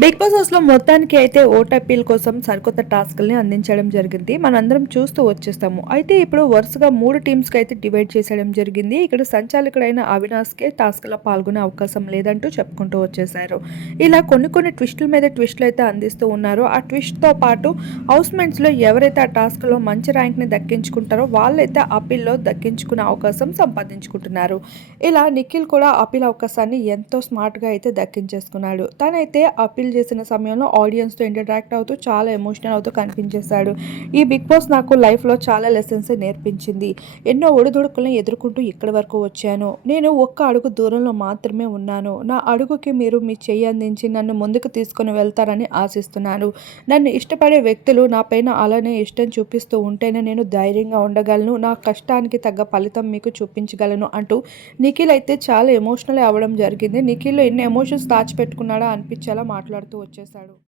Big boss హౌస్లో మొత్తానికి అయితే ఓట్ అప్పీల్ కోసం సరికొత్త టాస్క్ల్ని అందించడం జరిగింది. మనందరం చూస్తూ వచ్చేస్తాము. అయితే ఇప్పుడు వరుసగా మూడు టీమ్స్కి అయితే డివైడ్ చేసేయడం జరిగింది. ఇక్కడ సంచాలకుడైన అవినాష్కే టాస్క్లో పాల్గొనే అవకాశం లేదంటూ చెప్పుకుంటూ వచ్చేసారు ఇలా కొన్ని కొన్ని ట్విస్టుల మీద ట్విస్టులు అయితే అందిస్తూ ఉన్నారు. ఆ ట్విస్ట్తో పాటు హౌస్ మేట్స్లో ఎవరైతే ఆ టాస్క్లో మంచి ర్యాంక్ని దక్కించుకుంటారో వాళ్ళైతే అప్పీల్లో దక్కించుకునే అవకాశం సంపాదించుకుంటున్నారు. ఇలా నిఖిల్ కూడా అప్పీల్ అవకాశాన్ని ఎంతో స్మార్ట్గా అయితే దక్కించేసుకున్నాడు. తనైతే అప్పీల్ చేసిన సమయంలో ఆడియన్స్తో ఇంటరాక్ట్ అవుతూ చాలా ఎమోషనల్ అవుతూ కనిపించేశాడు. ఈ బిగ్ బాస్ నాకు లైఫ్లో చాలా లెసన్స్ నేర్పించింది. ఎన్నో ఒడిదుడుకులను ఎదుర్కొంటూ ఇక్కడి వరకు వచ్చాను. నేను ఒక్క అడుగు దూరంలో మాత్రమే ఉన్నాను. నా అడుగుకి మీరు మీ చెయ్యి అందించి నన్ను ముందుకు తీసుకుని వెళ్తారని ఆశిస్తున్నాను. నన్ను ఇష్టపడే వ్యక్తులు నా పైన అలానే ఇష్టం చూపిస్తూ ఉంటేనే నేను ధైర్యంగా ఉండగలను. నా కష్టానికి తగ్గ ఫలితం మీకు చూపించగలను అంటూ నిఖిల్ అయితే చాలా ఎమోషనల్ అవ్వడం జరిగింది. నిఖిల్లో ఎన్ని ఎమోషన్స్ దాచిపెట్టుకున్నాడా అనిపించేలా మాట్లాడుతూ వచ్చేసాడు.